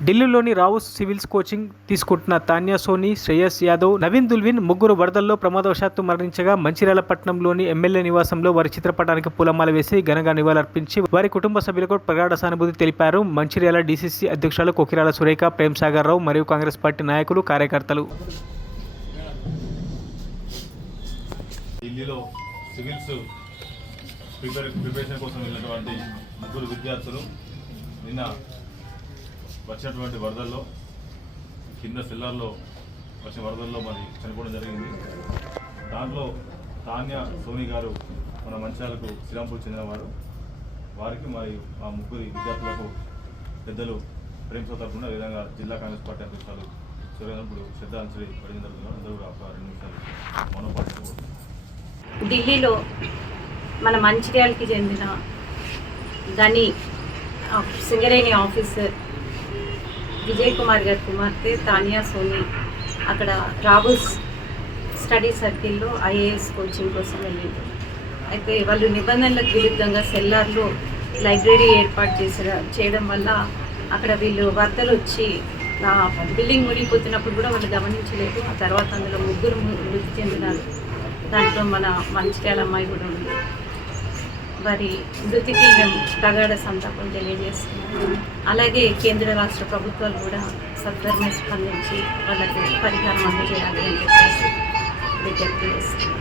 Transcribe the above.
ఢిల్లీలోని Rao's civils coaching తీసుకుంటున్న తాన్యా సోని శ్రేయస్ యాదవ్ నవీన్ దుల్విన్ ముగ్గురు వరదల్లో ప్రమాదవశాత్తు మరణించగా మంచిర్యాల పట్టణంలోని ఎమ్మెల్యే నివాసంలో వారి చిత్రపటానికి పూలమాల వేసి ఘనంగా నివాళులర్పించి వారి కుటుంబ సభ్యులకు ప్రగాఢ సానుభూతి తెలిపారు మంచిర్యాల డీసీసీ అధ్యక్షులు కొకిరాల సురేఖ ప్రేమ్ సాగర్ రావు మరియు కాంగ్రెస్ పార్టీ నాయకులు కార్యకర్తలు. ఢిల్లీలో సివిల్స్ ప్రిపేర్ ప్రిపరేషన్ కోసం వెళ్ళినటువంటి ముగ్గురు విద్యార్థులు నిన్న వచ్చినటువంటి వరదల్లో కింద సెల్లార్లో వచ్చిన వరదల్లో మరి చనిపోవడం జరిగింది. దాంట్లో తాన్య సోని గారు మన మంచాలకు శ్రీరాంపూర్ చెందినవారు. వారికి మరి ఆ ముగ్గురి విద్యార్థులకు పెద్దలు ప్రేమతో తరపున విధంగా జిల్లా కాంగ్రెస్ పార్టీ అధ్యక్షులు సూర్యనప్పుడు శ్రద్ధాంజలి పడిన జరుగుతున్నారు అందరూ ఒక రెండు నిమిషాలు మనోపాటు ఢిల్లీలో మన మంచిర్యాలకి చెందిన గని సింగరేణి ఆఫీసర్ విజయ్ కుమార్ గారి కుమార్తె తానియా సోని అక్కడ రాబుస్ స్టడీ సర్కిల్లో ఐఏఎస్ కోచింగ్ కోసం వెళ్ళింది. అయితే వాళ్ళు నిబంధనలకు విరుద్ధంగా సెల్లార్లో లైబ్రరీ ఏర్పాటు చేసి చేయడం వల్ల అక్కడ వీళ్ళు వరదలు వచ్చి నా బిల్డింగ్ మునిగిపోతున్నప్పుడు కూడా వాళ్ళు గమనించలేదు. ఆ తర్వాత అందులో ముగ్గురు మృతి చెందినారు. దాంట్లో మన మంచిర్యాల అమ్మాయి కూడా ఉంది. వారి మృతికి మేము ప్రగాఢ సంతాపం తెలియజేస్తున్నాము. అలాగే కేంద్ర రాష్ట్ర ప్రభుత్వాలు కూడా సత్వరమే స్పందించి వాళ్ళకి పరిహారం అందజేయాలి అని చెప్పేసి విజ్ఞప్తి చేస్తున్నాం.